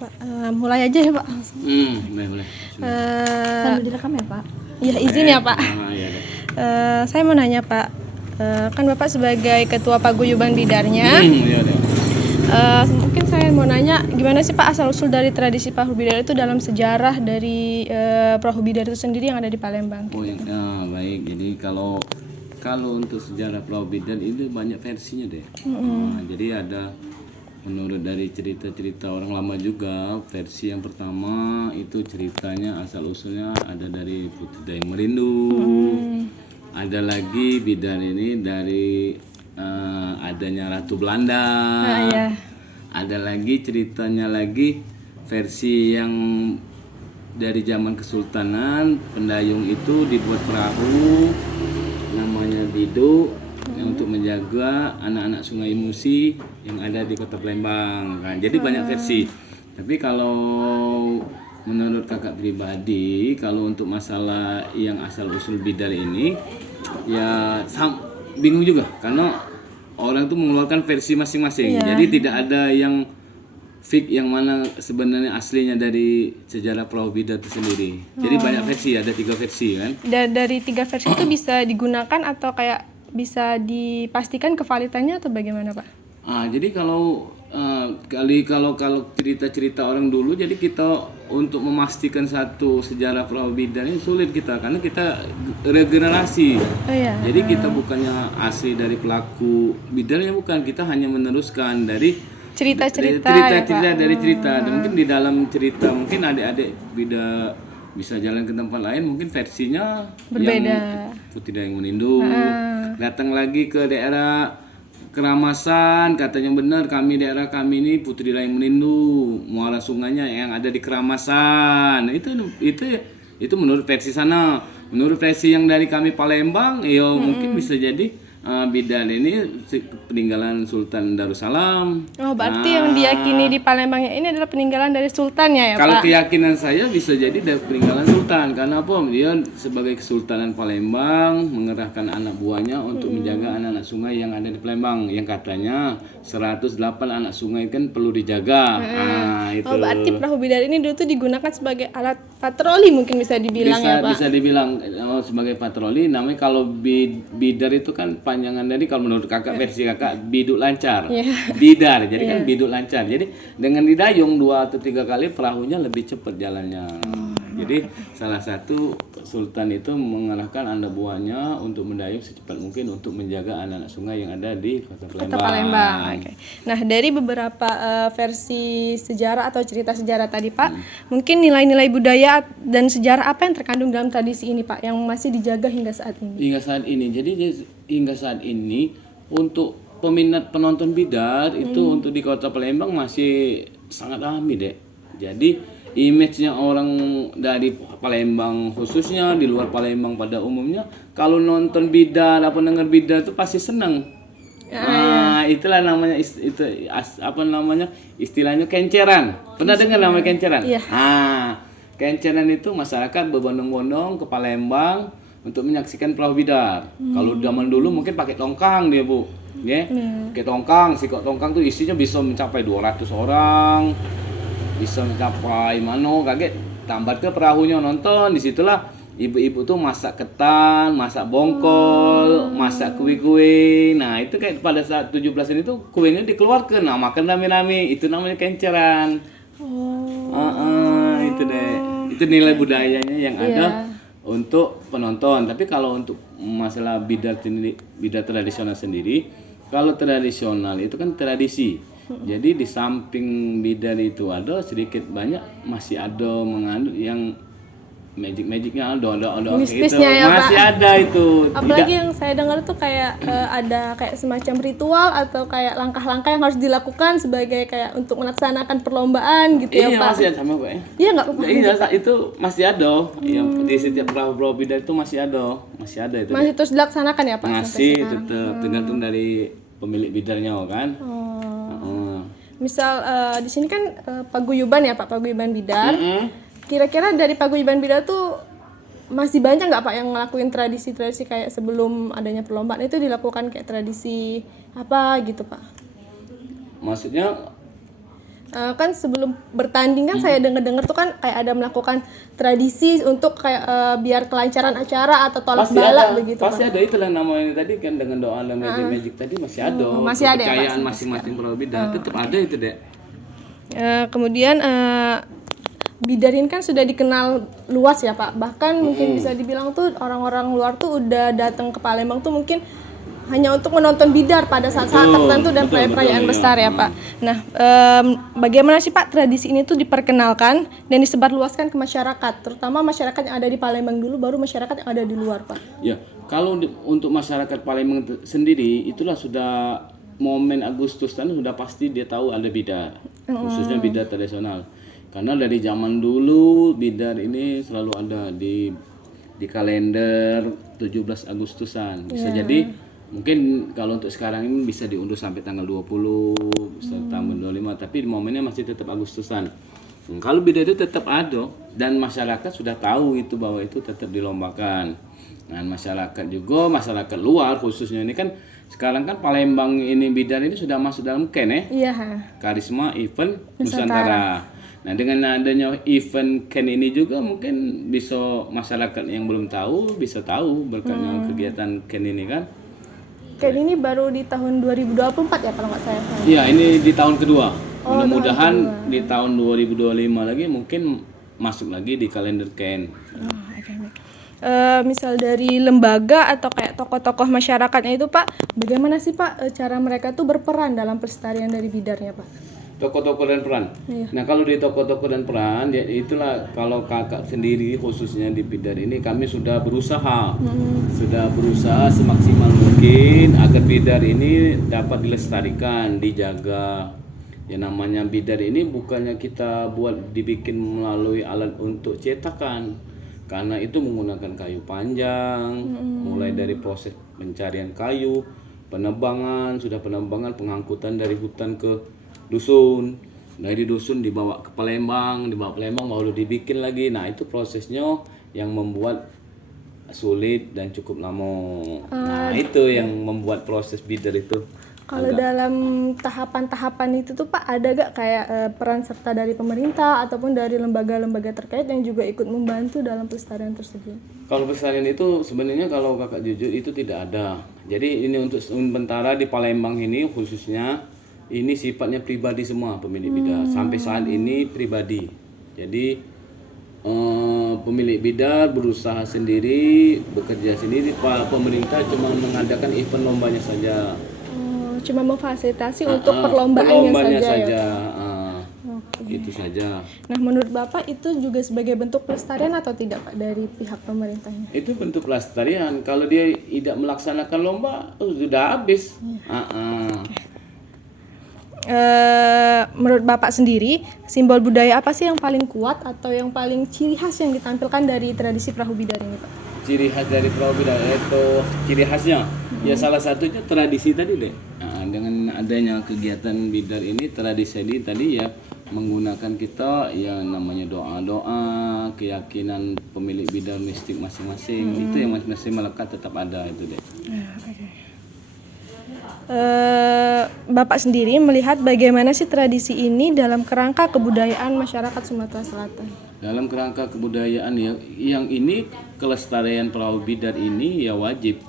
Pak, mulai aja ya Pak. Boleh. Sambil direkam ya Pak? Ya izin ya Pak. Iya. Saya mau nanya Pak, kan Bapak sebagai ketua paguyuban bidarnya, Iya deh. mungkin saya mau nanya gimana sih Pak asal usul dari tradisi Perahu Bidar itu dalam sejarah dari Perahu Bidar itu sendiri yang ada di Palembang? Baik. Jadi kalau untuk sejarah Perahu Bidar itu banyak versinya deh. Jadi ada menurut dari cerita-cerita orang lama juga. Versi yang pertama itu ceritanya asal usulnya ada dari Putri Dayang Merindu. Ada lagi Bidar ini dari adanya Ratu Belanda. Iya. Ada lagi ceritanya lagi versi yang dari zaman Kesultanan, pendayung itu dibuat perahu namanya Bidu untuk menjaga anak-anak Sungai Musi yang ada di Kota Palembang kan. Jadi banyak versi. Tapi kalau menurut kakak pribadi, kalau untuk masalah yang asal usul Bidar ini ya bingung juga karena orang tuh mengeluarkan versi masing-masing. Jadi tidak ada yang fix yang mana sebenarnya aslinya dari sejarah Perahu Bidar itu sendiri. Jadi banyak versi, ada 3 versi kan. Dari 3 versi itu bisa digunakan atau kayak bisa dipastikan kevalitannya atau bagaimana Pak? Jadi kalau cerita-cerita orang dulu, jadi kita untuk memastikan satu sejarah Perahu Bidar ini sulit kita karena kita regenerasi. Jadi kita bukannya asli dari pelaku bidarnya, bukan, kita hanya meneruskan dari cerita dari cerita. Dan mungkin di dalam cerita mungkin adik-adik bidar bisa jalan ke tempat lain, mungkin versinya berbeda. Yang Putri Dayang Merindu datang lagi ke daerah Keramasan, katanya benar daerah kami ini Putri Dayang Merindu, muara sungainya yang ada di Keramasan. Itu menurut versi sana. Menurut versi yang dari kami Palembang, mungkin bisa jadi Bidar ini peninggalan Sultan Darussalam. Berarti yang diyakini di Palembangnya ini adalah peninggalan dari sultannya ya Pak? Kalau keyakinan saya bisa jadi dari peninggalan sultan. Karena apa? Dia sebagai Kesultanan Palembang mengerahkan anak buahnya untuk menjaga anak-anak sungai yang ada di Palembang. Yang katanya 108 anak sungai kan perlu dijaga. Itu. Berarti Perahu Bidar ini dulu tuh digunakan sebagai alat patroli mungkin bisa dibilang ya Pak? Bisa dibilang sebagai patroli. Namanya kalau Bidar itu kan panjangan dari, kalau menurut kakak versi kakak, biduk lancar. Bidar, jadi kan biduk lancar. Jadi dengan didayung 2 atau 3 kali perahunya lebih cepat jalannya. Jadi salah satu sultan itu mengerahkan anak buahnya untuk mendayung secepat mungkin untuk menjaga anak-anak sungai yang ada di Kota Palembang. Okay. Nah, dari beberapa versi sejarah atau cerita sejarah tadi Pak, mungkin nilai-nilai budaya dan sejarah apa yang terkandung dalam tradisi ini Pak yang masih dijaga hingga saat ini? Jadi hingga saat ini untuk peminat penonton Bidar itu untuk di Kota Palembang masih sangat ramai deh. Jadi image-nya orang dari Palembang khususnya, di luar Palembang pada umumnya, kalau nonton Bidar apa denger Bidar itu pasti senang. Itulah namanya istilahnya kenceran. Pernah dengar nama kenceran? Iya. Kenceran itu masyarakat berbondong-bondong ke Palembang untuk menyaksikan Perahu Bidar. Kalau zaman dulu mungkin pakai tongkang dia Bu, pakai tongkang, sikok tongkang tuh isinya bisa mencapai 200 orang, bisa mencapai kaget. Tambat ke perahunya nonton, disitulah ibu-ibu tuh masak ketan, masak bongkol, masak kue-kue. Nah itu kayak pada saat 17 ini tuh kuenya dikeluarkan, makan rame-rame, itu namanya kenceran. Itu deh, itu nilai budayanya yang ada untuk penonton. Tapi kalau untuk masalah bidar tradisional sendiri, kalau tradisional itu kan tradisi. Jadi di samping bidar itu ada sedikit banyak masih ada mengandung yang magic-magicnya ada mistisnya gitu. Ya, masih Pak. Ada itu. Apalagi yang saya dengar itu kayak ada kayak semacam ritual atau kayak langkah-langkah yang harus dilakukan sebagai kayak untuk melaksanakan perlombaan gitu ya Pak. Masih ada sama Pak ya. Iya nggak Pak? Itu masih ada. Yang di setiap perahu bidar itu masih ada itu. Masih terus dilaksanakan ya Pak? Masih tetap tergantung dari pemilik bidarnya kan. Misal di sini kan paguyuban ya Pak, paguyuban Bidar. Kira-kira dari paguyuban Bidar tuh masih banyak nggak Pak yang ngelakuin tradisi-tradisi kayak sebelum adanya perlombaan itu dilakukan kayak tradisi apa gitu Pak? Maksudnya Kan sebelum bertanding kan saya dengar-dengar tuh kan kayak ada melakukan tradisi untuk kayak biar kelancaran acara atau tolak Pasti bala ada, begitu pasti Pak. ada, itulah namanya tadi kan dengan doa dan magic tadi masih ada. masih ada ya, Pak, Kepercayaan sampai masing-masing perahu bidar tetap ada itu dek. Kemudian Bidar ini kan sudah dikenal luas ya Pak. Bahkan mungkin bisa dibilang tuh orang-orang luar tuh udah datang ke Palembang tuh mungkin hanya untuk menonton Bidar pada saat-saat Betul, tertentu dan betul, perayaan betul, besar iya. ya Pak. Nah, bagaimana sih Pak tradisi ini tuh diperkenalkan dan disebarluaskan ke masyarakat, terutama masyarakat yang ada di Palembang dulu, baru masyarakat yang ada di luar Pak. Ya, kalau untuk masyarakat Palembang sendiri itulah sudah momen Agustus kan sudah pasti dia tahu ada bidar, khususnya bidar tradisional. Karena dari zaman dulu bidar ini selalu ada di kalender 17 Agustusan. Bisa jadi mungkin kalau untuk sekarang ini bisa diundur sampai tanggal 20, bisa tanggal 25, tapi momennya masih tetap Agustusan. Kalau bidar itu tetap ada dan masyarakat sudah tahu itu bahwa itu tetap dilombakan. Nah, masyarakat juga, masyarakat luar khususnya ini kan sekarang kan Palembang ini bidar ini sudah masuk dalam KEN ya. Iya. Karisma Event Nusantara. Nah, dengan adanya event KEN ini juga mungkin bisa masyarakat yang belum tahu bisa tahu berkatnya kegiatan KEN ini kan. Kayak ini baru di tahun 2024 ya kalau nggak saya. Iya, ini di tahun kedua. Mudah-mudahan di tahun 2025 lagi mungkin masuk lagi di kalender KEN. Misal dari lembaga atau kayak tokoh-tokoh masyarakatnya itu Pak, bagaimana sih Pak cara mereka tuh berperan dalam pelestarian dari bidarnya Pak? Tokoh-tokoh dan peran. Iya. Nah, kalau di tokoh-tokoh dan peran, ya itulah kalau kakak sendiri khususnya di bidar ini kami sudah berusaha, semaksimal mungkin agar bidar ini dapat dilestarikan, dijaga. Ya namanya bidar ini bukannya kita buat dibikin melalui alat untuk cetakan, karena itu menggunakan kayu panjang, mulai dari proses pencarian kayu, penebangan, pengangkutan dari hutan ke dusun, dari dusun dibawa ke Palembang, baru dibikin lagi. Nah, itu prosesnya yang membuat sulit dan cukup lama. Nah, itu yang membuat proses bidar itu. Kalau dalam tahapan-tahapan itu tuh Pak, ada gak kayak peran serta dari pemerintah ataupun dari lembaga-lembaga terkait yang juga ikut membantu dalam pelestarian tersebut? Kalau pelestarian itu sebenarnya kalau kakak jujur itu tidak ada. Jadi ini untuk sementara di Palembang ini khususnya ini sifatnya pribadi semua pemilik bidar. Sampai saat ini pribadi. Jadi pemilik bidar berusaha sendiri, bekerja sendiri. Pemerintah cuma mengadakan event lombanya saja. Cuma memfasilitasi untuk perlombaannya saja. Itu saja. Nah, menurut Bapak itu juga sebagai bentuk pelestarian atau tidak Pak dari pihak pemerintahnya? Itu bentuk pelestarian. Kalau dia tidak melaksanakan lomba, sudah habis. Menurut Bapak sendiri, simbol budaya apa sih yang paling kuat atau yang paling ciri khas yang ditampilkan dari tradisi perahu bidar ini Pak? Ciri khas dari perahu bidar itu ciri khasnya ya salah satunya tradisi tadi deh. Nah, dengan adanya kegiatan bidar ini tradisi tadi ya menggunakan kita ya namanya doa-doa, keyakinan pemilik bidar mistik masing-masing itu yang masing-masing melekat tetap ada itu deh. Bapak sendiri melihat bagaimana sih tradisi ini dalam kerangka kebudayaan masyarakat Sumatera Selatan? Dalam kerangka kebudayaan yang ini kelestarian perahu bidar ini ya wajib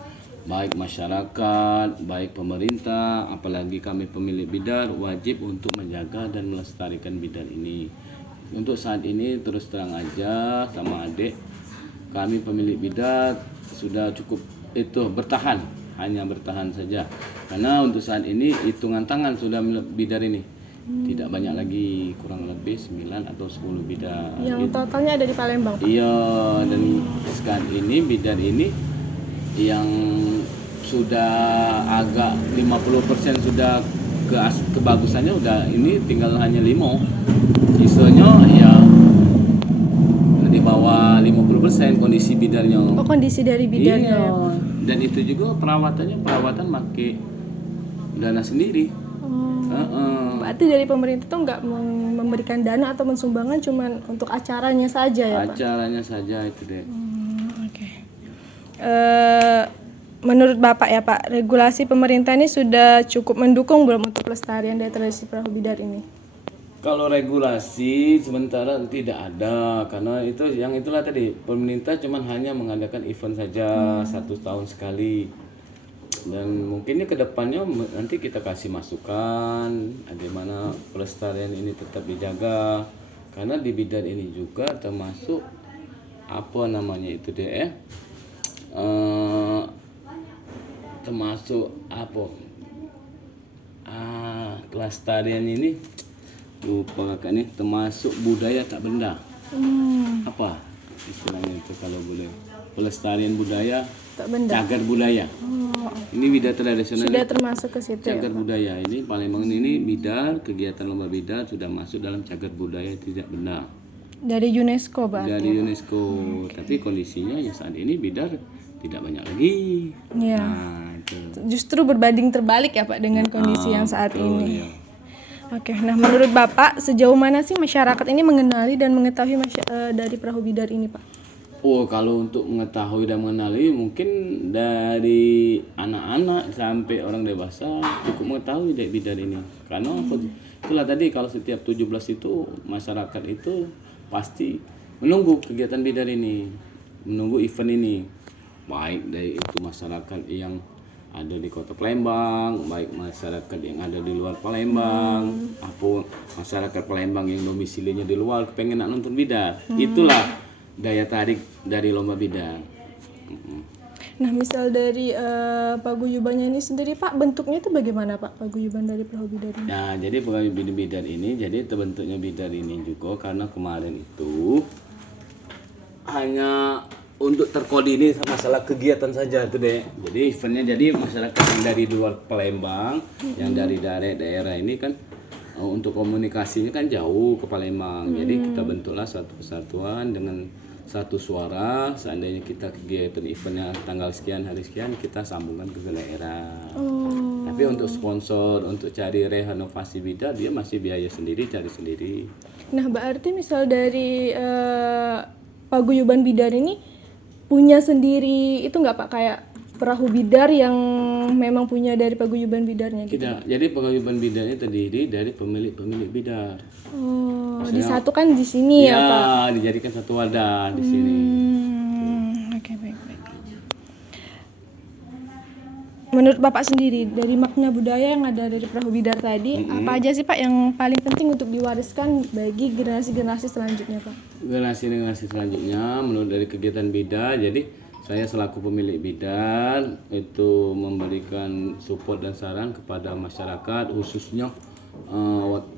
baik masyarakat, baik pemerintah, apalagi kami pemilik bidar wajib untuk menjaga dan melestarikan bidar ini. Untuk saat ini terus terang aja sama adik, kami pemilik bidar sudah cukup itu bertahan, hanya bertahan saja. Karena untuk saat ini hitungan tangan sudah bidar ini. Tidak banyak lagi, kurang lebih 9 atau 10 bidar. Yang totalnya ada di Palembang Pak? Iya, dan sekarang ini bidar ini yang sudah agak 50% sudah kebagusannya udah ini tinggal hanya 5. Sisanya ya di bawah 50% kondisi bidarnya. Oh, kondisi dari bidarnya. Iya. Dan itu juga perawatan pakai dana sendiri. Berarti dari pemerintah tuh nggak memberikan dana atau mensumbangan cuman untuk acaranya saja ya Pak? Acaranya saja itu deh. Oke. Menurut Bapak ya Pak, regulasi pemerintah ini sudah cukup mendukung belum untuk pelestarian dari tradisi perahu bidar ini? Kalau regulasi sementara tidak ada, karena itulah tadi pemerintah cuman hanya mengadakan event saja 1 tahun sekali. Dan mungkinnya ke depannya nanti kita kasih masukan bagaimana pelestarian ini tetap dijaga, karena di bidang ini juga termasuk apa namanya itu deh termasuk apa kelestarian ini lupa kakak nih, termasuk budaya tak benda. Apa istilahnya itu kalau boleh, pelestarian budaya Tak benda. cagar budaya. Ini bidar tradisional, Sudah termasuk ke situ ya. cagar budaya ini Palembang ini bidar, kegiatan lomba bidar sudah masuk dalam cagar budaya tidak benda Dari UNESCO, Pak. dari UNESCO. Tapi kondisinya ya saat ini bidar tidak banyak lagi. Iya. Nah, itu. Justru berbanding terbalik ya Pak dengan kondisi yang saat betul, ini. iya. Oke, nah menurut Bapak sejauh mana sih masyarakat ini mengenali dan mengetahui dari perahu bidar ini Pak? Oh, kalau untuk mengetahui dan mengenali mungkin dari anak-anak sampai orang dewasa cukup mengetahui dari bidar ini. Karena itulah tadi, kalau setiap 17 itu masyarakat itu pasti menunggu kegiatan bidar ini, menunggu event ini. Baik dari itu masyarakat yang ada di kota Palembang, baik masyarakat yang ada di luar Palembang, apa masyarakat Palembang yang domisilinya di luar pengen nak nonton bidar. Itulah daya tarik dari lomba bidar. Nah, misal dari paguyubannya ini sendiri Pak, bentuknya itu bagaimana Pak paguyuban dari perahu bidar ini? Nah, jadi paguyuban bidar ini, jadi terbentuknya bidar ini juga karena kemarin itu hanya untuk terkoordinir masalah kegiatan saja itu deh. Jadi eventnya jadi masyarakat yang dari luar Palembang, yang dari daerah ini kan untuk komunikasinya kan jauh ke Palembang. Jadi kita bentuklah satu kesatuan dengan satu suara. Seandainya kita kegiatan eventnya tanggal sekian hari sekian, kita sambungkan ke daerah. Tapi untuk sponsor, untuk cari renovasi bidar, dia masih biaya sendiri, cari sendiri. Nah, berarti misal dari paguyuban bidar ini punya sendiri itu nggak Pak, kayak perahu bidar yang memang punya dari paguyuban bidarnya gitu? Tidak. Jadi paguyuban bidarnya terdiri dari pemilik-pemilik bidar. Oh, disatukan di sini ya Pak? Iya, dijadikan satu wadah di sini. Oke, baik. Menurut Bapak sendiri, dari makna budaya yang ada dari perahu bidar tadi, apa aja sih Pak yang paling penting untuk diwariskan bagi generasi-generasi selanjutnya Pak? Generasi selanjutnya menurut dari kegiatan bidar, jadi saya selaku pemilik bidar itu memberikan support dan saran kepada masyarakat, khususnya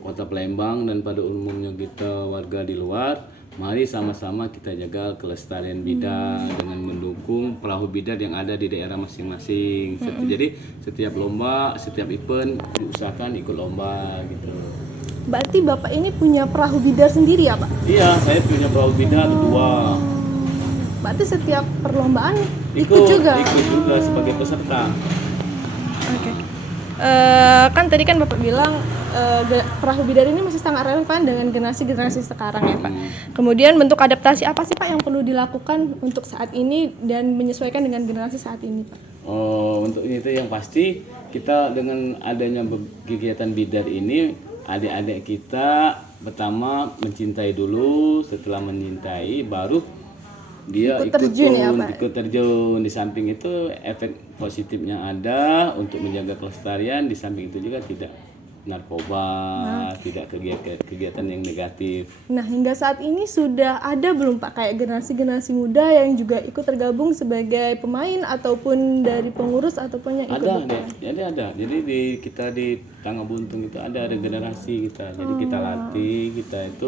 kota Palembang dan pada umumnya kita warga di luar. Mari sama-sama kita jaga kelestarian bidar dengan mendukung perahu bidar yang ada di daerah masing-masing. Jadi setiap lomba, setiap event diusahakan ikut lomba gitu. Berarti Bapak ini punya perahu bidar sendiri ya Pak? Iya, saya punya perahu bidar 2. Berarti setiap perlombaan ikut juga? Ikut juga sebagai peserta. Oke. Kan tadi kan Bapak bilang perahu bidar ini masih sangat relevan dengan generasi-generasi sekarang ya Pak. Kemudian bentuk adaptasi apa sih Pak yang perlu dilakukan untuk saat ini dan menyesuaikan dengan generasi saat ini Pak? Oh, untuk itu yang pasti kita dengan adanya kegiatan bidar ini, adik-adik kita pertama mencintai dulu, setelah mencintai baru dia ikut terjun. Di samping itu efek positifnya ada untuk menjaga kelestarian, di samping itu juga tidak narkoba, tidak kegiatan yang negatif. Nah, hingga saat ini sudah ada belum Pak kayak generasi-generasi muda yang juga ikut tergabung sebagai pemain ataupun dari pengurus ataupun yang ikut? Ada. Jadi kita di Tangga Buntung itu ada regenerasi kita. Jadi kita latih, kita itu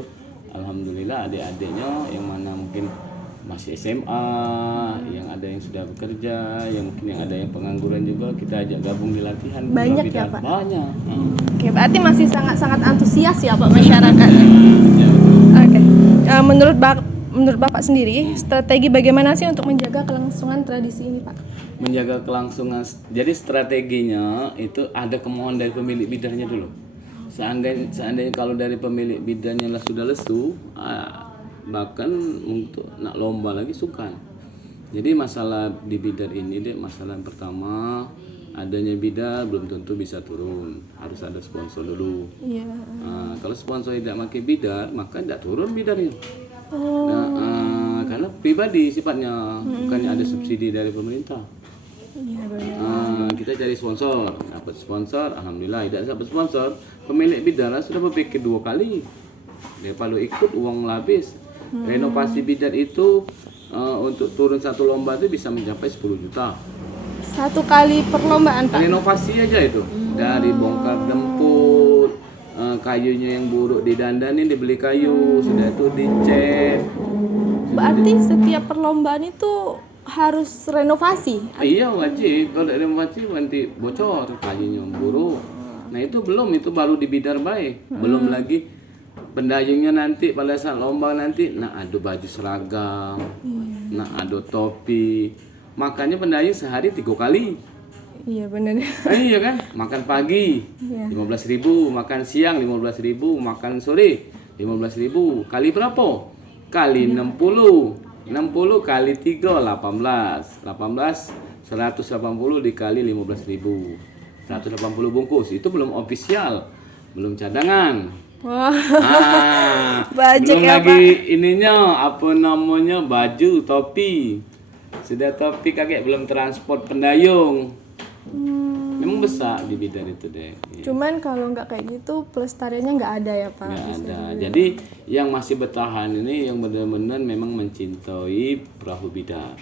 alhamdulillah adik-adiknya yang mana mungkin masih SMA, yang ada yang sudah bekerja, yang mungkin yang ada yang pengangguran juga kita ajak gabung di latihan. Banyak ya Pak? Banyak. Oke, berarti masih sangat-sangat antusias ya Pak masyarakat. Oke. Menurut Bapak sendiri, strategi bagaimana sih untuk menjaga kelangsungan tradisi ini Pak? Menjaga kelangsungan, jadi strateginya itu ada kemauan dari pemilik bidarnya dulu. Seandainya kalau dari pemilik bidarnya sudah lesu, bahkan untuk nak lomba lagi sukar. Jadi masalah di bidar ini masalah yang pertama, adanya bidar belum tentu bisa turun, harus ada sponsor dulu. Iya. kalau sponsor tidak pakai bidar, maka tidak turun bidarnya. Nah, karena pribadi sifatnya, bukannya ada subsidi dari pemerintah. Iya benar. Kita cari sponsor, dapat sponsor, alhamdulillah. Tidak dapat sponsor, pemilik bidar sudah berpikir 2 kali. Daripada ikut uang habis. Renovasi bidar itu untuk turun satu lomba itu bisa mencapai 10 juta. 1 kali perlombaan Pak? Renovasi aja itu, dari bongkar dempul, kayunya yang buruk didandanin, dibeli kayu, sudah itu dicat. Berarti setiap perlombaan itu harus renovasi? Iya wajib, kalau renovasi nanti bocor, kayunya buruk. Nah itu belum, itu baru di bidar baik. Belum lagi pendayungnya nanti pada saat lomba nanti, nah ada baju seragam, nah ada topi. Makanya pendayung sehari 3 kali. Iya benar. Iya kan, makan pagi 15.000, makan siang 15.000, makan sore 15.000. Kali berapa? Kali 60. 60 kali 3 18. 18 180 dikali 15.000. 180 bungkus. Itu belum ofisial, belum cadangan. Wah. Belum ya, lagi ininya apa namanya, baju, topi. Sudah topi kakek, belum transport pendayung. Memang besar di bidar itu deh. Cuman kalau nggak kayak gitu pelestariannya nggak ada ya Pak? Nggak ada. Jadi yang masih bertahan ini yang benar-benar memang mencintai perahu bidar.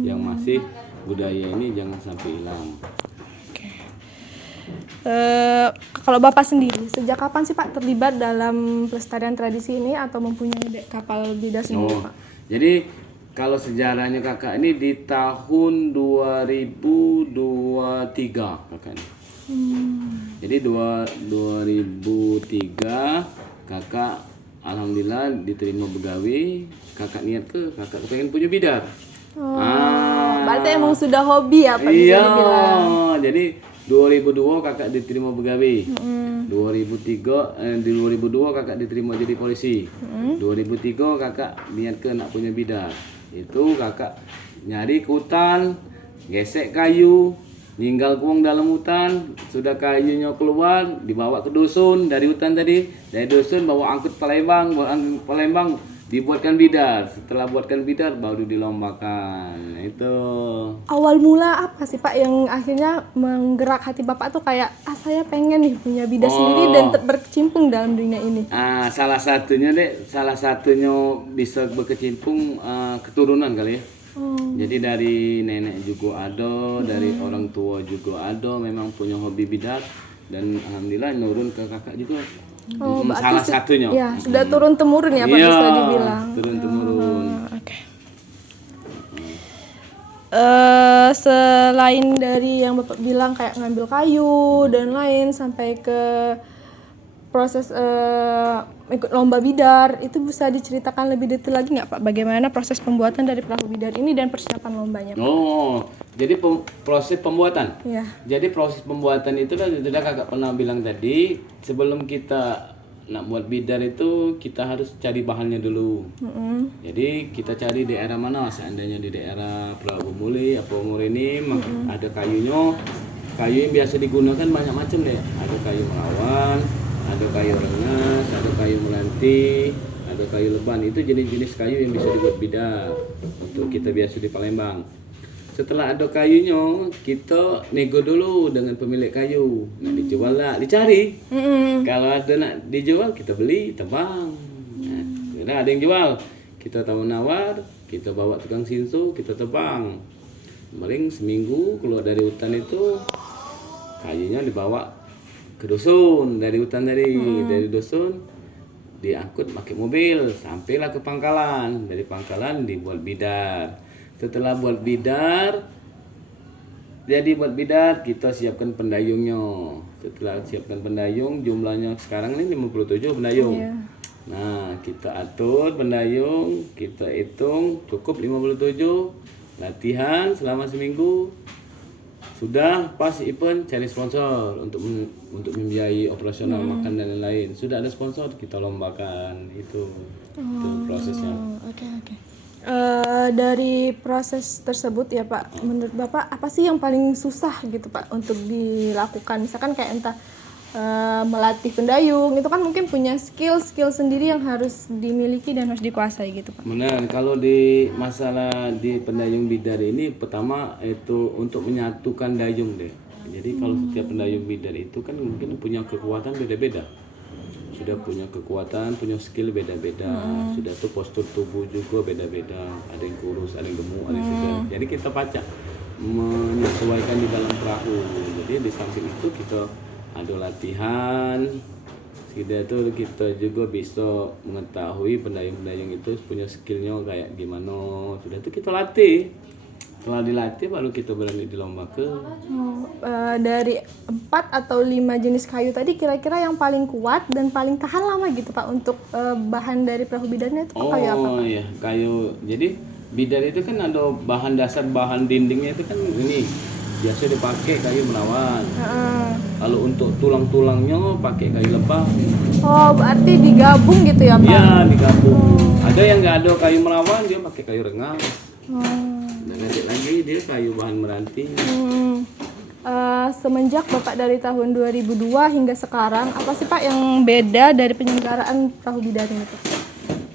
Yang masih budaya ini jangan sampai hilang. Kalau Bapak sendiri, sejak kapan sih Pak terlibat dalam pelestarian tradisi ini atau mempunyai kapal bidar sendiri Pak? Jadi kalau sejarahnya kakak ini di tahun 2023 kakak ini. Jadi 2003 kakak alhamdulillah diterima pegawai. Kakak niat kakak pengen punya bidar. Berarti emang sudah hobi ya Pak? Iya, Bisa dibilang. jadi 2002 kakak diterima pegawai. 2002 kakak diterima jadi polisi. 2003 kakak niat nak punya bidar. Itu kakak nyari ke hutan, gesek kayu, ninggal kuang dalam hutan, sudah kayunya keluar, dibawa ke dusun dari hutan tadi, dari dusun bawa angkut Palembang, dibuatkan bidar. Setelah buatkan bidar baru dilombakan. Itu. Awal mula apa sih Pak yang akhirnya menggerak hati Bapak tuh kayak saya pengen nih punya bidar sendiri dan berkecimpung dalam dunia ini? Salah satunya bisa berkecimpung keturunan kali ya. Jadi dari nenek juga ada, dari orang tua juga ada, memang punya hobi bidar dan alhamdulillah nurun ke kakak juga. Salah satunya. Ya, sudah turun temurun ya Pak, bisa dibilang. Turun temurun. Oke. Selain dari yang Bapak bilang kayak ngambil kayu dan lain sampai ke proses ikut lomba bidar, itu bisa diceritakan lebih detail lagi nggak Pak? Bagaimana proses pembuatan dari perahu bidar ini dan persiapan lombanya Pak? Jadi proses pembuatan. Iya. Jadi proses pembuatan itu kan sudah kakak pernah bilang tadi, sebelum kita nak buat bidar itu kita harus cari bahannya dulu. Jadi kita cari daerah mana, seandainya di daerah Pulau Bumuli, apa umur ini ada kayunya. Kayu yang biasa digunakan banyak macam deh. Ada kayu melawan, ada kayu rengas, ada kayu melanti, ada kayu leban. Itu jenis-jenis kayu yang bisa dibuat bidar untuk kita biasa di Palembang. Setelah ada kayunya, kita nego dulu dengan pemilik kayu. Nak dijual lah, dicari. Kalau ada nak dijual, kita beli, tebang. Nah, ada yang jual, kita tawar-nawar, kita bawa tukang sinso, kita tebang. Paling seminggu keluar dari hutan itu, kayunya dibawa ke dusun, dari hutan dari dusun diangkut pakai mobil, sampailah ke pangkalan. Dari pangkalan dibuat bidar. Setelah buat bidar, kita siapkan pendayungnya. Setelah siapkan pendayung, jumlahnya sekarang ini 57 pendayung. Nah, kita atur pendayung, kita hitung cukup 57, latihan selama seminggu. Sudah pas event, cari sponsor untuk membiayai operasional makan dan lain-lain. Sudah ada sponsor, kita lombakan. Itu prosesnya. Oke. Dari proses tersebut ya Pak, menurut Bapak apa sih yang paling susah gitu Pak untuk dilakukan? Misalkan kayak entah melatih pendayung itu kan mungkin punya skill sendiri yang harus dimiliki dan harus dikuasai gitu Pak. Benar, kalau di masalah di pendayung bidar ini pertama itu untuk menyatukan dayung deh. Jadi kalau setiap pendayung bidar itu kan mungkin punya kekuatan beda-beda. Sudah punya kekuatan, punya skill beda-beda. Sudah tuh postur tubuh juga beda-beda. Ada yang kurus, ada yang gemuk, ada yang segar. Jadi kita pacak menyesuaikan di dalam perahu. Jadi di samping itu kita ada latihan. Sudah itu kita juga bisa mengetahui pendayung-pendayung itu punya skillnya kayak gimana. Sudah itu kita latih. Setelah dilatih baru kita berani dilombakan. Dari 4 atau 5 jenis kayu tadi kira-kira yang paling kuat dan paling tahan lama gitu Pak untuk bahan dari perahu bidarnya itu kayu apa? Oh iya, kayu. Jadi bidar itu kan ada bahan dasar, bahan dindingnya itu kan ini biasa dipakai kayu menawan. Kalau untuk tulang-tulangnya pakai kayu lebah. Oh, berarti digabung gitu ya Pak? Iya, digabung. Ada yang nggak ada kayu menawan dia pakai kayu rengas. Dan nanti lagi dia kayu bahan meranti. Semenjak Bapak dari tahun 2002 hingga sekarang, apa sih Pak yang beda dari penyelenggaraan perahu bidar ini Pak?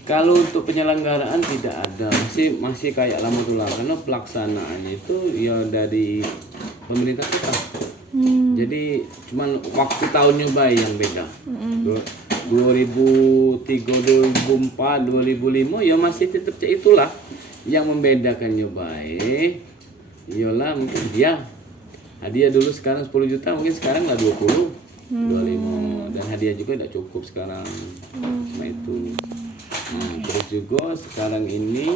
Kalau untuk penyelenggaraan tidak ada, masih kayak lama dulu karena pelaksanaannya itu ya dari pemerintah kita. Jadi cuman waktu tahun nyobai yang beda. 2003, 2004, 2005 ya masih tetap itulah yang membedakan nyobai. Iyalah mungkin dia hadiah dulu sekarang 10 juta, mungkin sekarang lah 20, 25 dan hadiah juga tidak cukup sekarang. Nah itu. Terus juga sekarang ini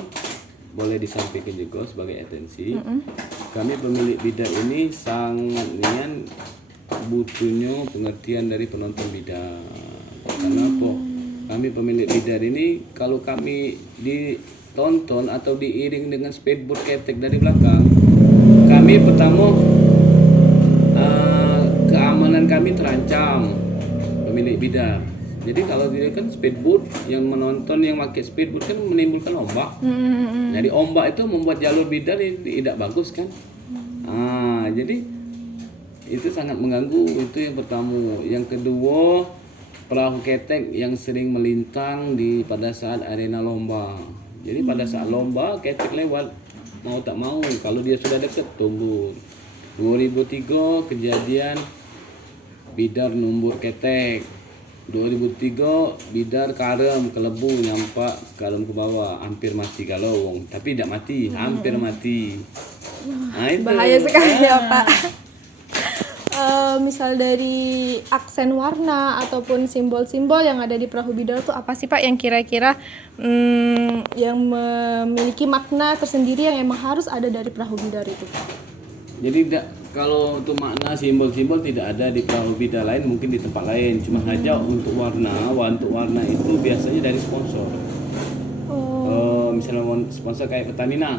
boleh disampaikan juga sebagai atensi, kami pemilik bidar ini sangat nian butuhnya pengertian dari penonton bidar. Kenapa? Kami pemilik bidar ini kalau kami ditonton atau diiring dengan speedboat ketek dari belakang, kami pertama keamanan kami terancam pemilik bidar. Jadi kalau dia kan speedboat, yang menonton yang pakai speedboat kan menimbulkan ombak. Jadi ombak itu membuat jalur bidar tidak bagus kan. Jadi itu sangat mengganggu, itu yang pertama. Yang kedua, perahu ketek yang sering melintang pada saat arena lomba. Jadi pada saat lomba ketek lewat mau tak mau, kalau dia sudah dekat tunggu. 2003 kejadian bidar numbur ketek. 2003 bidar karem kelebu nyampak karem ke bawah, hampir mati galowong, tapi tidak mati, hampir mati. Itu Bahaya sekali ya Pak. Misal dari aksen warna ataupun simbol-simbol yang ada di perahu bidar tuh apa sih Pak yang kira-kira yang memiliki makna tersendiri yang emang harus ada dari perahu bidar itu Pak? Jadi kalau untuk makna simbol-simbol tidak ada di perahu bidar lain, mungkin di tempat lain. Cuma saja untuk warna itu biasanya dari sponsor. Misalnya sponsor kayak Pertamina,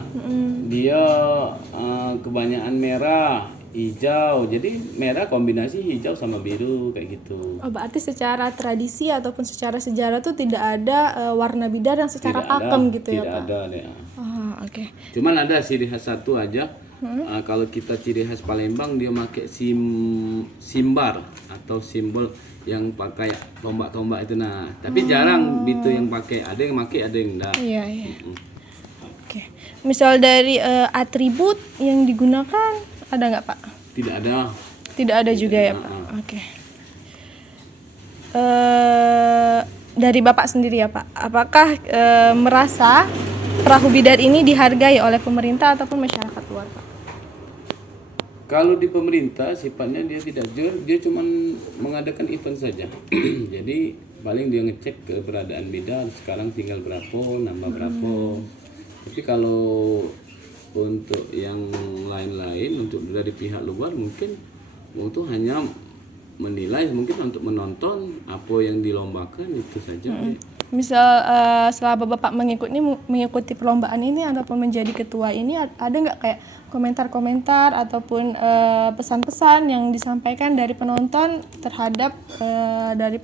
dia kebanyakan merah, hijau. Jadi merah kombinasi hijau sama biru kayak gitu. Oh, berarti secara tradisi ataupun secara sejarah tuh tidak ada warna bidar yang secara pakem gitu ya Pak? Tidak ada deh. Oke. Cuman ada ciri khas satu aja. Kalau kita ciri khas Palembang dia pakai simbar atau simbol yang pakai tombak-tombak itu tapi jarang itu yang pakai, ada yang pakai ada yang enggak. Iya. Oke. Misal dari atribut yang digunakan ada nggak Pak? Tidak ada. Tidak ada juga ya Pak. Oke. Dari Bapak sendiri ya Pak, apakah merasa perahu bidar ini dihargai oleh pemerintah ataupun masyarakat luar Pak? Kalau di pemerintah sifatnya dia tidak jujur, dia cuma mengadakan event saja. Jadi paling dia ngecek keberadaan bidar, sekarang tinggal berapa, nambah berapa. Tapi kalau untuk yang lain-lain, untuk dari pihak luar mungkin untuk hanya menilai, mungkin untuk menonton apa yang dilombakan itu saja. Misal selama Bapak mengikuti perlombaan ini ataupun menjadi ketua ini, ada nggak kayak komentar-komentar ataupun pesan-pesan yang disampaikan dari penonton terhadap dari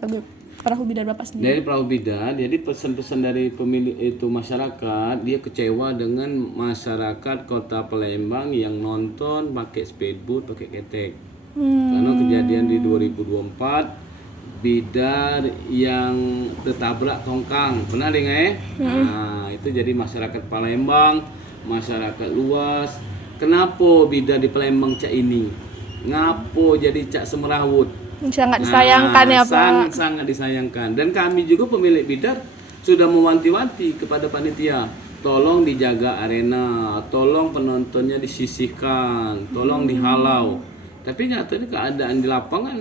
perahu bidar Bapak sendiri? Dari perahu bidar, jadi pesan-pesan dari pemilik itu masyarakat, dia kecewa dengan masyarakat Kota Palembang yang nonton pakai speedboat, pakai ketek. Karena kejadian di 2024 bidar yang tertabrak tongkang, pernah dengar? Nah, itu jadi masyarakat Palembang, masyarakat luas. Kenapa bidar di Palembang cak ini? Ngapo jadi cak semerawut? Sangat disayangkan ya Pak. Sangat disayangkan. Dan kami juga pemilik bidar sudah mewanti-wanti kepada panitia, tolong dijaga arena, tolong penontonnya disisihkan, tolong dihalau. Tapi nyatanya keadaan di lapangan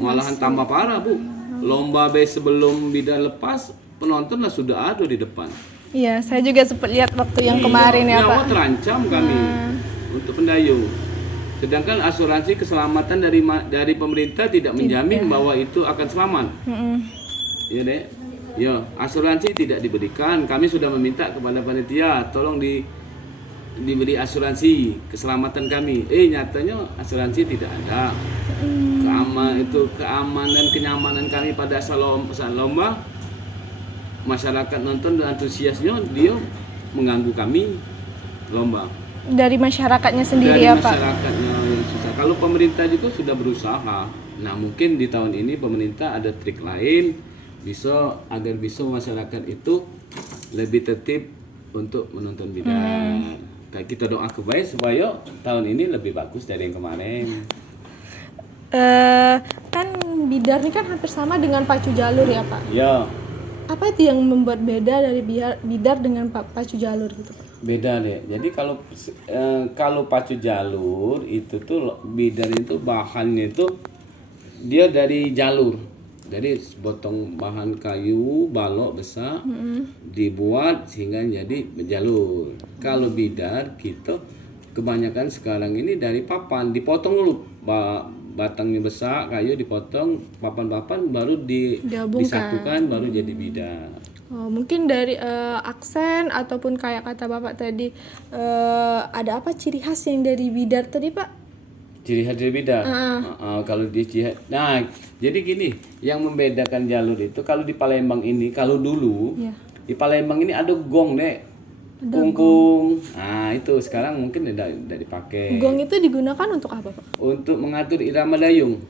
malahan tambah parah, Bu. Lomba sebelum bidar lepas, penonton lah sudah ada di depan. Iya, saya juga sempat lihat waktu yang kemarin ya Pak. Nyawa terancam kami untuk pendayung. Sedangkan asuransi keselamatan dari pemerintah tidak menjamin bahwa itu akan selamat. Iya deh. Ya, asuransi tidak diberikan. Kami sudah meminta kepada panitia, tolong diberi asuransi keselamatan kami. Nyatanya asuransi tidak ada. Keamanan kenyamanan kami pada saat lomba, masyarakat nonton dan antusiasnya dia mengganggu kami lomba. Dari masyarakatnya sendiri Dari ya Pak. masyarakatnya yang susah. Kalau pemerintah juga sudah berusaha. Nah, mungkin di tahun ini pemerintah ada trik lain agar bisa masyarakat itu lebih tertib untuk menonton bidar. Kita doa kebaik supaya tahun ini lebih bagus dari yang kemarin. Kan bidar ini kan hampir sama dengan pacu jalur ya Pak. Ya, Apa itu yang membuat beda dari bidar dengan pacu jalur gitu Pak? beda deh. Jadi kalau pacu jalur itu tuh bidar itu bahannya itu dia dari jalur. Jadi potong bahan kayu, balok besar dibuat sehingga jadi jalur. Kalau bidar kita kebanyakan sekarang ini dari papan, dipotong dulu batangnya besar, kayu dipotong, papan-papan baru disatukan baru jadi bidar. Oh, mungkin dari aksen ataupun kayak kata Bapak tadi ada apa ciri khas yang dari bidar tadi Pak? Ciri khas dari bidar. Kalau di nah, jadi gini, yang membedakan jalur itu kalau di Palembang ini, kalau dulu di Palembang ini ada gong deh. Kungkung. Nah, itu sekarang mungkin tidak dipakai. Gong itu digunakan untuk apa Pak? Untuk mengatur irama dayung.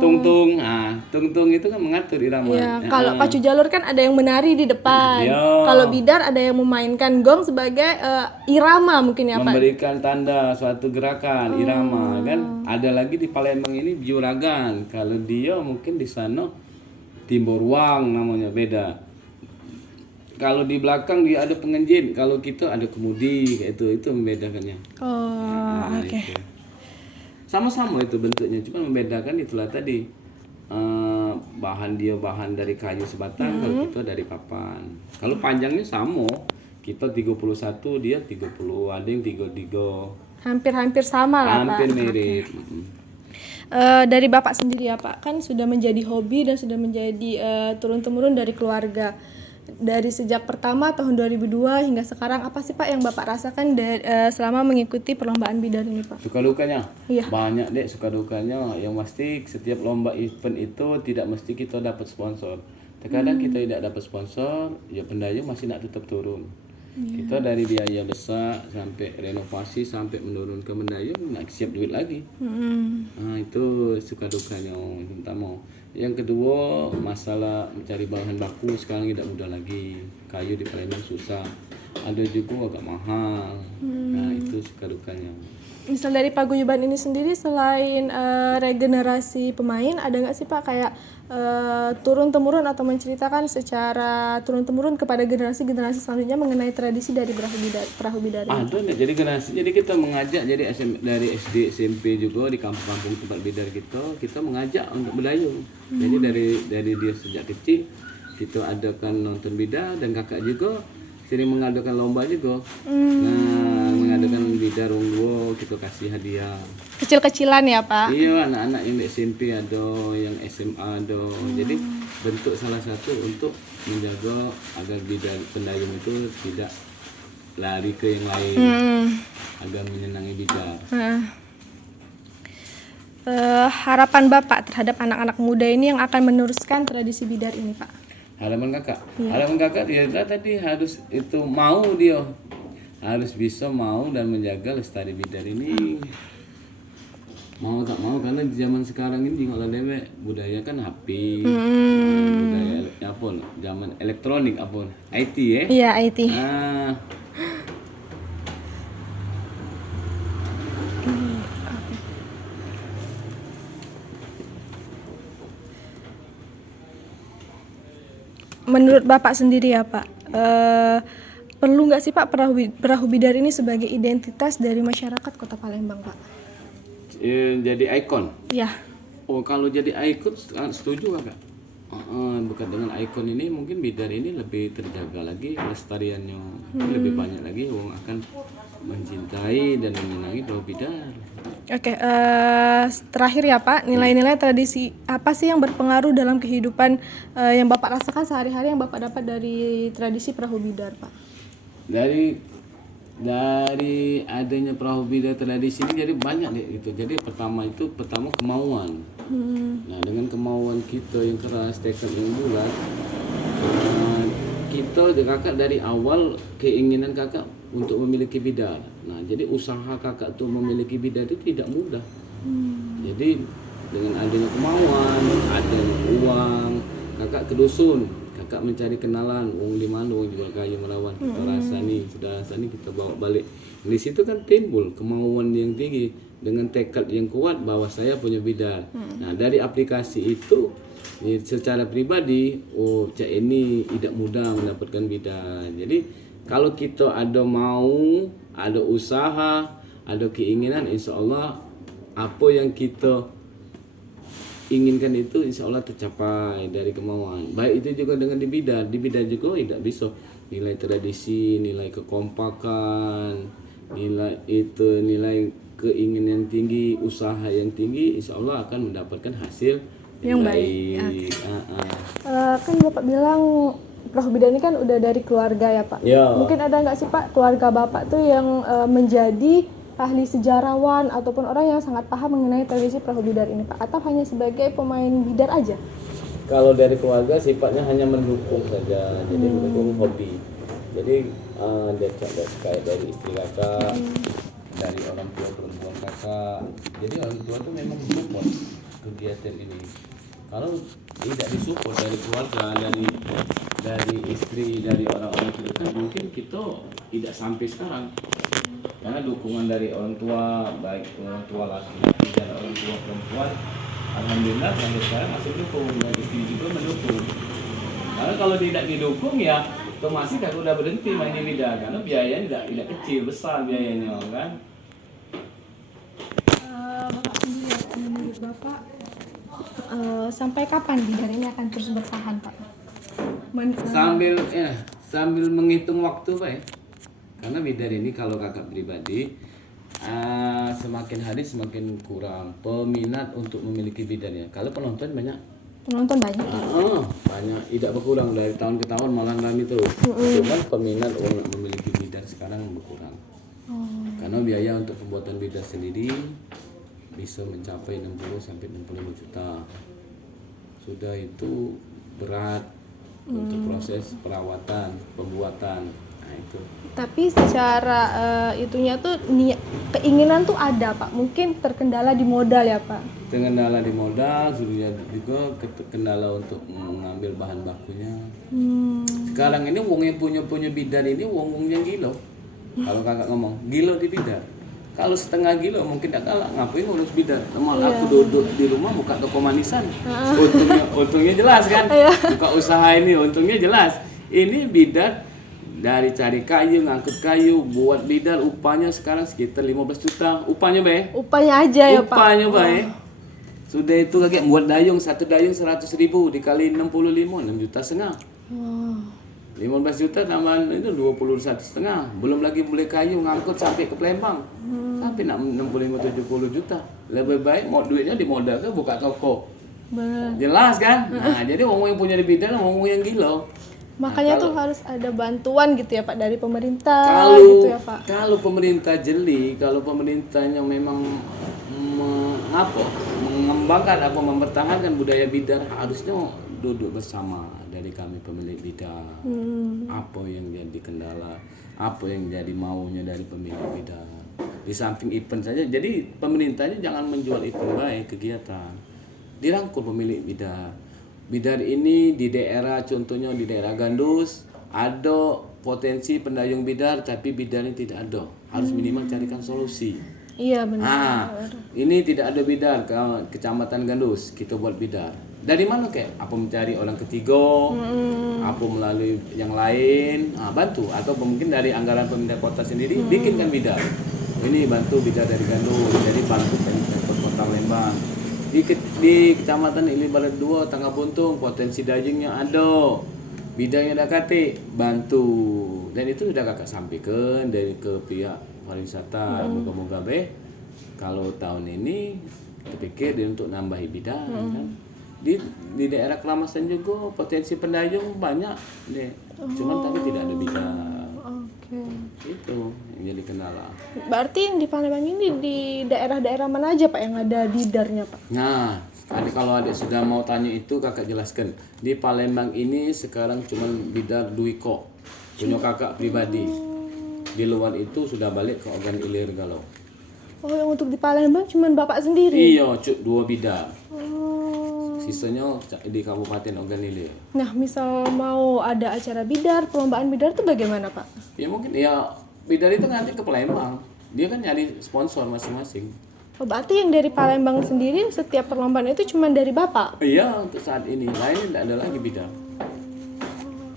Tung-tung. Nah, tung-tung itu kan mengatur irama. Ya, kalau pacu jalur kan ada yang menari di depan. Kalau bidar ada yang memainkan gong sebagai irama mungkin ya Pak. Memberikan tanda suatu gerakan irama kan. Ada lagi di Palembang ini juragan. Kalau dia mungkin di sana Timboruang namanya, beda. Kalau di belakang dia ada pengenjin, kalau kita ada kemudi, kayak itu membedakannya. Oke. Itu. Sama-sama itu bentuknya, cuma membedakan itulah tadi bahan dari kayu sebatang, kalau kita dari papan. Kalau panjangnya sama, kita 31, dia 30, ada yang 33. Hampir sama lah Pak. Hampir mirip. Dari Bapak sendiri ya Pak, kan sudah menjadi hobi dan sudah menjadi turun-temurun dari keluarga. Dari sejak pertama tahun 2002 hingga sekarang, apa sih Pak yang Bapak rasakan selama mengikuti perlombaan bidar ini Pak? Suka dukanya? Iya. Banyak deh suka dukanya. Yang pasti setiap lomba event itu tidak mesti kita dapat sponsor. Terkadang kita tidak dapat sponsor, ya pendayung masih nak tetap turun. Kita dari biaya besar sampai renovasi sampai menurun ke pendayung nak siap duit lagi. Nah, itu suka dukanya pertama. Yang kedua, masalah mencari bahan baku sekarang tidak mudah lagi. Kayu di Palembang susah. Ada juga agak mahal. Nah, itu suka dukanya. Misal dari paguyuban ini sendiri selain regenerasi pemain, ada nggak sih Pak kayak turun-temurun atau menceritakan secara turun-temurun kepada generasi-generasi selanjutnya mengenai tradisi dari perahu bidar ini? Ada nih, jadi kita mengajak dari SD SMP juga di kampung-kampung tempat bidar kita mengajak untuk berdayung. Jadi dari dia sejak kecil kita adakan nonton bidar dan kakak juga sering mengadakan lomba juga. Nah, mengadakan bidar ungguo kita kasih hadiah. Kecil-kecilan ya Pak? Iya, anak-anak yang di SMP ada, yang SMA ada. Jadi bentuk salah satu untuk menjaga agar bidar pendayung itu tidak lari ke yang lain, agar menyenangi bidar. Harapan Bapak terhadap anak-anak muda ini yang akan meneruskan tradisi bidar ini Pak? Harapan kakak dia tadi harus itu mau, dia harus bisa mau dan menjaga lestari bidar ini. Mau tak mau karena di zaman sekarang ini kalau dewe budaya kan HP, budaya apa zaman elektronik apa IT ya. Iya, IT. Ah, Menurut Bapak sendiri ya Pak, perlu nggak sih Pak perahu bidar ini sebagai identitas dari masyarakat Kota Palembang Pak? jadi ikon. Ya, Oh kalau jadi ikon setuju kakak. Bukan dengan ikon ini mungkin bidar ini lebih terjaga lagi pelestariannya lebih banyak lagi orang akan mencintai dan menyenangi perahu bidar. oke. Terakhir ya Pak, nilai-nilai tradisi apa sih yang berpengaruh dalam kehidupan yang Bapak rasakan sehari-hari yang Bapak dapat dari tradisi perahu bidar Pak? Dari adanya perahu bidar tradisi ini jadi banyak deh gitu. Jadi pertama kemauan. Nah dengan kemauan kita yang keras, tekad yang bulat, kakak dari awal keinginan kakak untuk memiliki bidar. Nah jadi usaha kakak tuh memiliki bidar itu tidak mudah. Jadi dengan adanya kemauan, adanya uang, kakak ke dusun, kakak mencari kenalan, uang di mana, uang jual kayu melawan, kita rasani kita bawa balik. Di situ kan timbul kemauan yang tinggi dengan tekad yang kuat bahwa saya punya bidar. Nah dari aplikasi itu secara pribadi, cak ini tidak mudah mendapatkan bidar. Jadi kalau kita ada mau, ada usaha, ada keinginan, insya Allah apa yang kita inginkan itu insya Allah tercapai dari kemauan. Baik itu juga dengan di bidar juga tidak bisa nilai tradisi, nilai kekompakan, nilai keinginan tinggi, usaha yang tinggi, insya Allah akan mendapatkan hasil yang baik. Kan Bapak bilang perahu bidar ini kan udah dari keluarga ya Pak. Ya. Mungkin ada nggak sih Pak keluarga Bapak tuh yang menjadi ahli sejarawan ataupun orang yang sangat paham mengenai tradisi perahu bidar ini Pak? Atau hanya sebagai pemain bidar aja? Kalau dari keluarga sifatnya hanya mendukung saja, jadi mendukung hobi. Jadi kayak dari istri kakak, dari orang tua perempuan kakak. Jadi orang tua tuh memang support kegiatan ini. Kalau tidak disupport dari keluarga, dari istri, dari orang-orang terdekat, mungkin kita tidak sampai sekarang. Karena dukungan dari orang tua, baik orang tua laki-laki dan orang tua perempuan, alhamdulillah sampai sekarang masih dukung, dan istri juga mendukung. Karena kalau tidak didukung ya otomatis aku udah berhenti main bidar karena biayanya tidak kecil, besar biayanya kan. Bapak sendiri, menurut Bapak sampai kapan bidar ini akan terus bertahan Pak? Sambil menghitung waktu Pak ya. Karena bidar ini kalau kakak pribadi semakin hari semakin kurang peminat untuk memiliki bidarnya. Kalau penonton banyak banyak. Banyak, tidak berkurang dari tahun ke tahun malah ramai terus. Cuman peminat untuk memiliki bidar sekarang berkurang. Karena biaya untuk pembuatan bidar sendiri bisa mencapai 60 sampai 65 juta. Sudah itu berat untuk proses perawatan, pembuatan. Nah, itu. Tapi secara itunya tuh keinginan tuh ada Pak. Mungkin terkendala di modal ya Pak. Terkendala di modal, sudah juga kendala untuk mengambil bahan bakunya. Sekarang ini wong yang punya bidar ini wong-wongnya gila. Kalau kakak ngomong gila di bidar. Kalau setengah gila mungkin tak kalah, ngapain ngurus bidar? Aku duduk di rumah buka toko manisan. Untungnya jelas kan? Buka usaha ini untungnya jelas. Ini bidar dari cari kayu, ngangkut kayu, buat bidar upahnya sekarang sekitar 15 juta. Upahnya Bay? Upahnya aja ya Pak? Upahnya Bay. Sudah itu kakek buat dayung, satu dayung 100.000 dikali 65, 6 juta setengah. 15 juta tambahan itu 21,5. Belum lagi beli kayu ngangkut sampai ke Palembang. Sampai 65-70 juta. Lebih baik mau duitnya dimodalkan buka toko. Benar. Jelas kan? Nah, jadi orang yang punya di bidang orang yang gila. Makanya tuh harus ada bantuan gitu ya Pak dari pemerintah Kalau gitu ya Pak. kalau pemerintah jeli, kalau pemerintahnya memang mengembangkan atau mempertahankan budaya bidar, harusnya duduk bersama dari kami pemilik bidar. Apa yang jadi kendala, apa yang jadi maunya dari pemilik bidar. Di samping event saja, jadi pemerintahnya jangan menjual event baik kegiatan. Dirangkul pemilik bidar. Bidar ini di daerah, contohnya di daerah Gandus, ada potensi pendayung bidar, tapi bidarnya tidak ada. Harus minimal carikan solusi. Iya benar. Ah, ini tidak ada bidar ke Kecamatan Gandus, kita buat bidar. Dari mana kayak? Apa mencari orang ketiga? Apa melalui yang lain? Bantu atau mungkin dari anggaran pemerintah kota sendiri bikinkan bidar. Ini bantu bidar dari Gandus, jadi bantu Pemkot Kota Lembang. Di Kecamatan Ili Barat 2, Tangga Buntung, potensi dagingnya ada. Bidangnya dah kate, bantu. Dan itu sudah kakak sampaikan dari ke pihak pariwisata. Moga-moga kalau tahun ini terpikir dia untuk nambahi bidang kan. Di daerah Kelamasan juga potensi pendayung banyak deh. Cuman tapi tidak ada bidang. Oke. Itu yang jadi kendala. Berarti yang di Palembang ini di daerah-daerah mana aja Pak yang ada bidarnya Pak? Nah, kalau adik sudah mau tanya itu kakak jelaskan. Di Palembang ini sekarang cuma bidar Duiko, punya kakak pribadi. Di luar itu sudah balik ke organ ilir galau. Oh, yang untuk di Palembang cuma Bapak sendiri? Iya, 2 bidar. Sisanya di Kabupaten Ogan Ilir. Nah, misal mau ada acara bidar, perlombaan bidar itu bagaimana Pak? Ya mungkin ya bidar itu nanti ke Palembang. Dia kan nyari sponsor masing-masing. Oh, berarti yang dari Palembang sendiri setiap perlombaan itu cuma dari Bapak? Iya, untuk saat ini. Lain tidak ada lagi bidar.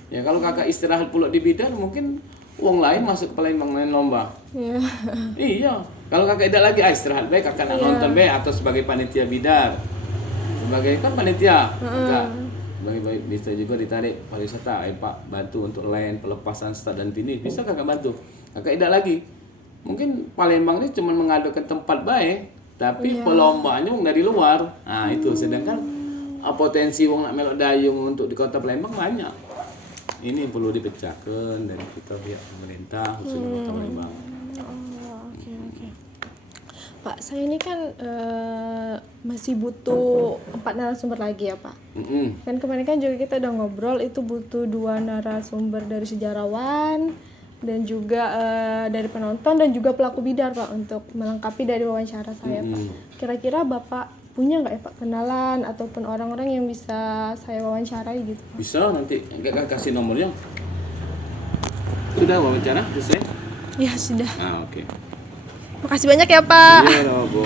Ya kalau kakak istirahat pula di bidar mungkin uang lain masuk ke Palembang main lomba. Iya. Iya. Kalau kakak tidak lagi istirahat baik kakak nak nonton baik atau sebagai panitia bidar. Sebagai kan panitia. Kakak sebagai bisa juga ditarik pariwisata, Pak bantu untuk lain pelepasan start dan finish. Bisa kakak bantu. Kakak tidak lagi. Mungkin Palembang ini cuma mengadakan tempat baik, tapi perlombaannya dari luar. Nah, itu sedangkan potensi wong nak melok dayung untuk di Kota Palembang banyak. Ini perlu dipecahkan dari kita pihak pemerintah khususnya Kota Palembang. Oke. Pak, saya ini kan masih butuh 4 narasumber lagi ya Pak. Dan kemarin kan juga kita udah ngobrol itu butuh 2 narasumber dari sejarawan dan juga dari penonton dan juga pelaku bidar Pak untuk melengkapi dari wawancara saya Pak. Kira-kira Bapak punya nggak ya Pak kenalan ataupun orang-orang yang bisa saya wawancarai gitu? Bisa nanti kakak kasih nomornya. Sudah wawancara selesai? Ya sudah. Oke. Makasih banyak ya Pak. Iya, Bu.